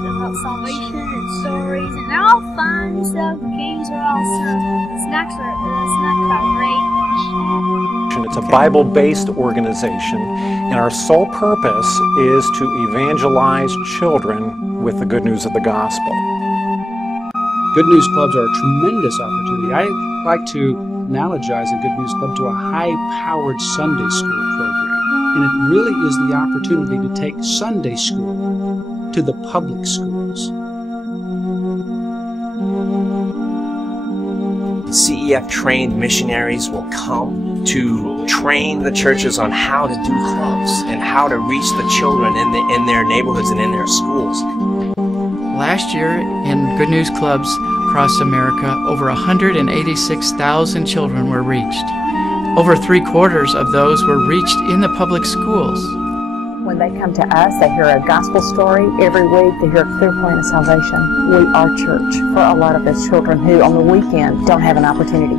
lot about salvation and stories, and they're all fun and stuff. Games are awesome. Snacks are great. It's a Bible-based organization, and our sole purpose is to evangelize children with the good news of the gospel. Good News Clubs are a tremendous opportunity. I like to analogize a Good News Club to a high-powered Sunday school program. And it really is the opportunity to take Sunday school to the public schools. CEF-trained missionaries will come to train the churches on how to do clubs and how to reach the children in their neighborhoods and in their schools. Last year, in Good News Clubs across America, over 186,000 children were reached. Over 3/4 of those were reached in the public schools. When they come to us, they hear a gospel story every week. They hear a clear plan of salvation. We are church for a lot of those children who on the weekend don't have an opportunity.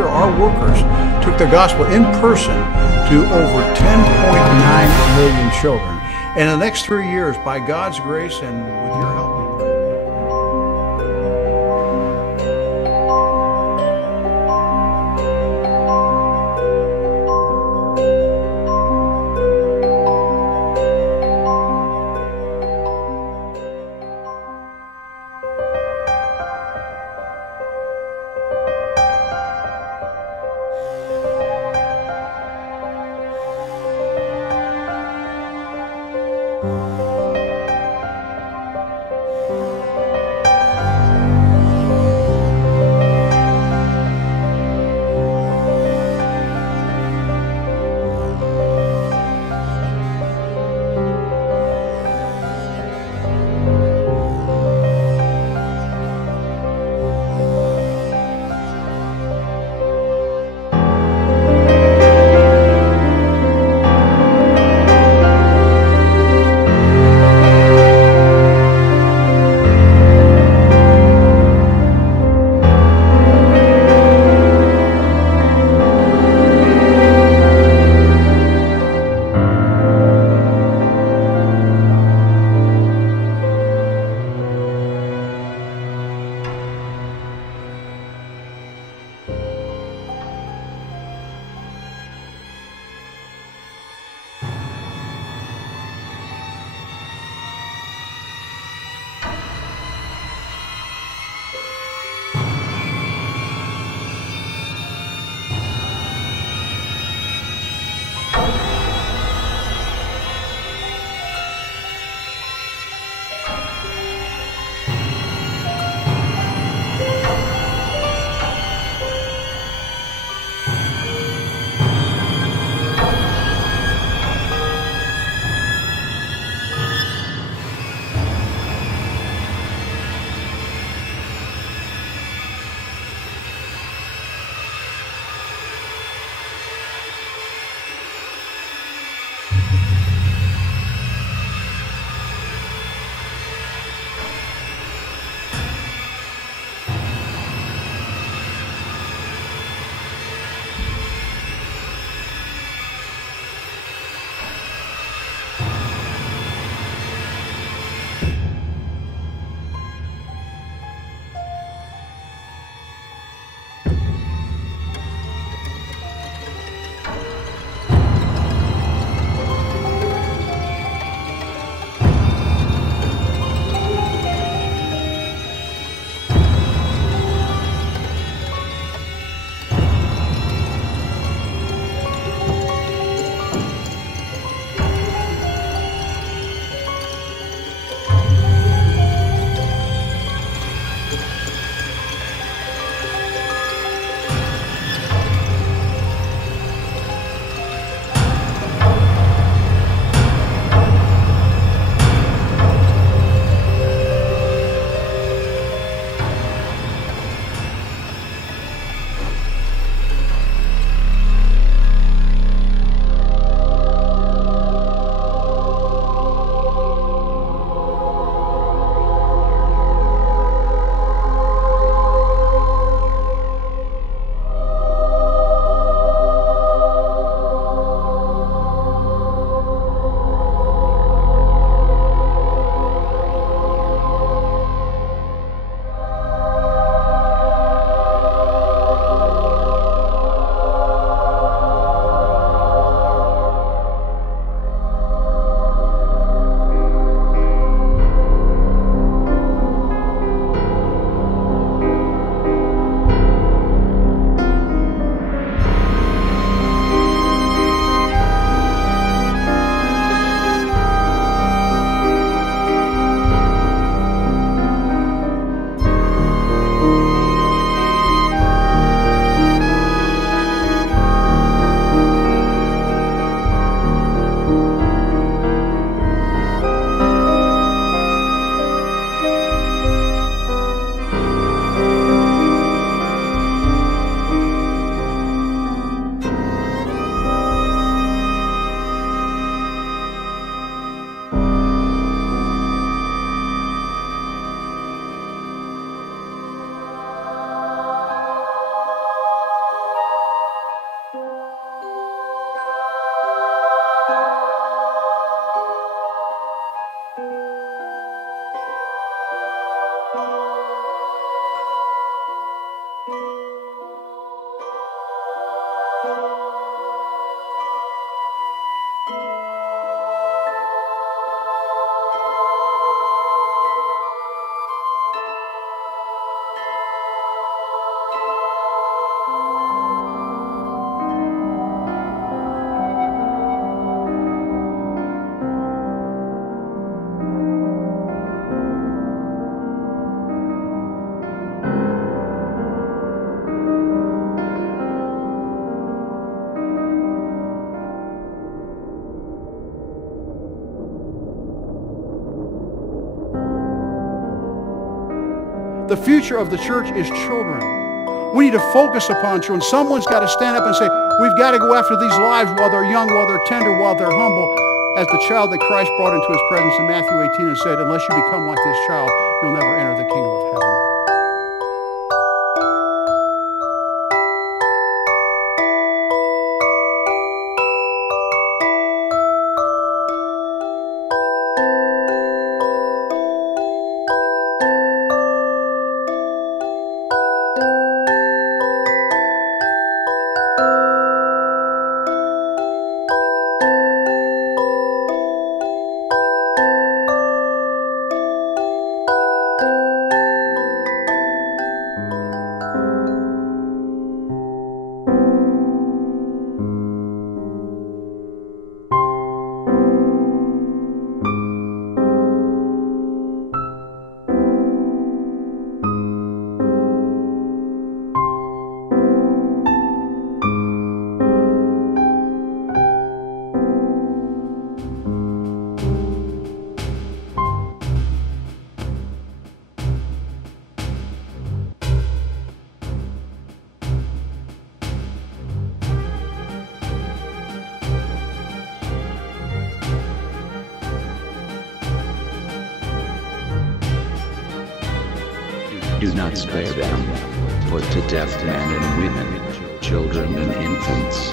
Our workers took the gospel in person to over 10.9 million children. And in the next 3 years, by God's grace and with your help, The future of the church is children. We need to focus upon children. Someone's got to stand up and say, we've got to go after these lives while they're young, while they're tender, while they're humble. As the child that Christ brought into his presence in Matthew 18 and said, unless you become like this child, you'll never enter the kingdom of heaven. Do not spare them. Put to death men and women, children and infants.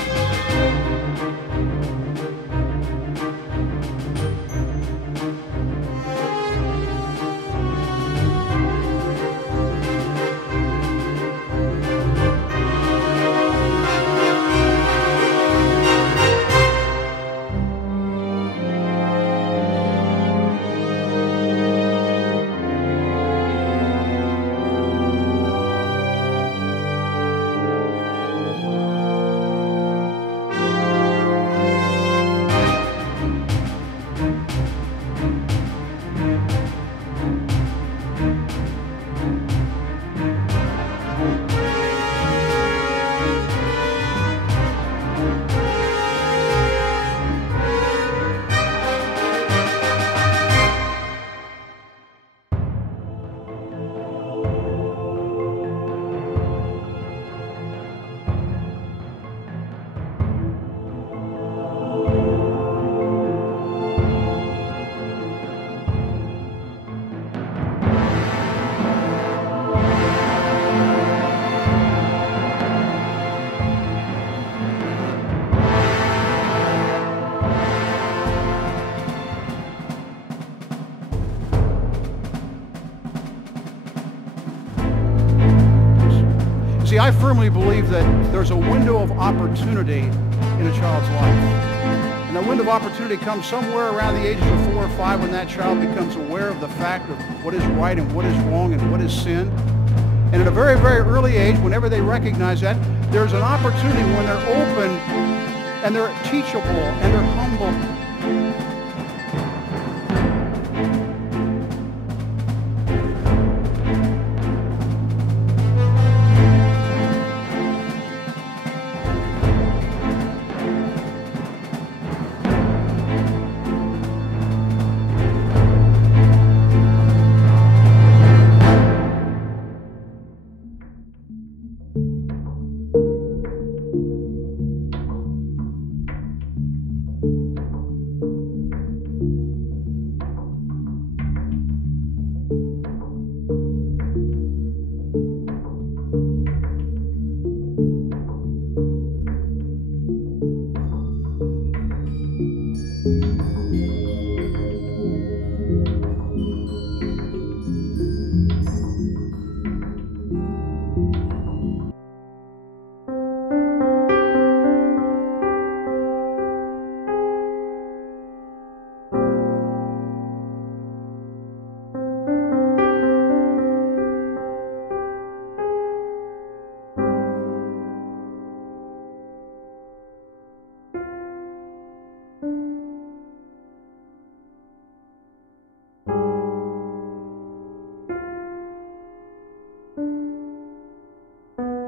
See, I firmly believe that there's a window of opportunity in a child's life. And that window of opportunity comes somewhere around the ages of 4 or 5 when that child becomes aware of the fact of what is right and what is wrong and what is sin. And at a very, very early age, whenever they recognize that, there's an opportunity when they're open and they're teachable and they're humble.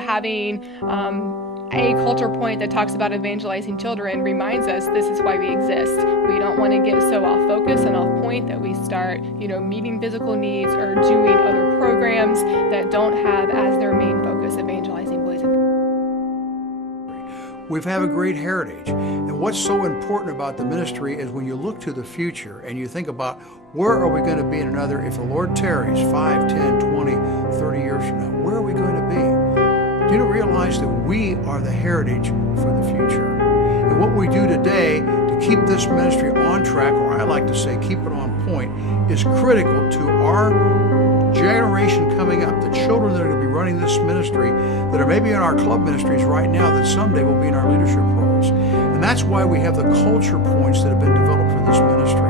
having a culture point that talks about evangelizing children reminds us this is why we exist. We don't want to get so off focus and off point that we start, meeting physical needs or doing other programs that don't have as their main focus evangelizing boys and girls. We have a great heritage. And what's so important about the ministry is when you look to the future and you think about where are we going to be in another, if the Lord tarries 5, 10, 20, 30 years from now, where are we going to be? Do you realize that we are the heritage for the future? And what we do today to keep this ministry on track, or I like to say keep it on point, is critical to our generation coming up, the children that are going to be running this ministry, that are maybe in our club ministries right now, that someday will be in our leadership roles. And that's why we have the culture points that have been developed for this ministry.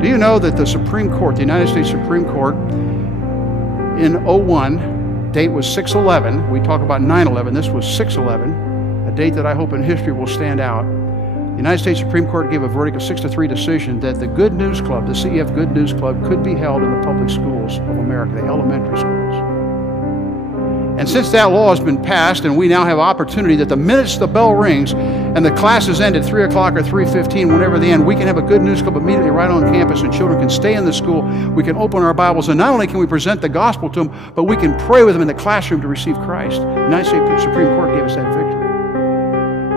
Do you know that the Supreme Court, the United States Supreme Court, in 01, date was 6/11. We talk about 9/11. This was 6/11, a date that I hope in history will stand out. The United States Supreme Court gave a verdict of 6-3 decision that the Good News Club, the CEF Good News Club, could be held in the public schools of America, the elementary schools. And since that law has been passed, and we now have opportunity that the minute the bell rings and the classes end at 3 o'clock or 3:15, whenever they end, we can have a Good News Club immediately right on campus, and children can stay in the school. We can open our Bibles, and not only can we present the gospel to them, but we can pray with them in the classroom to receive Christ. The United States Supreme Court gave us that victory.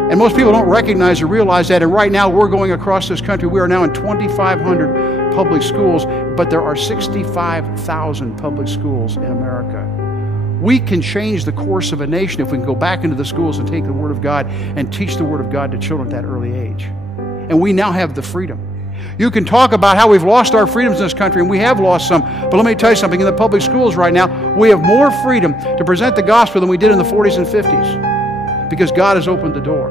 And most people don't recognize or realize that, and right now we're going across this country. We are now in 2,500 public schools, but there are 65,000 public schools in America. We can change the course of a nation if we can go back into the schools and take the Word of God and teach the Word of God to children at that early age. And we now have the freedom. You can talk about how we've lost our freedoms in this country, and we have lost some, but let me tell you something. In the public schools right now, we have more freedom to present the gospel than we did in the 40s and 50s because God has opened the door.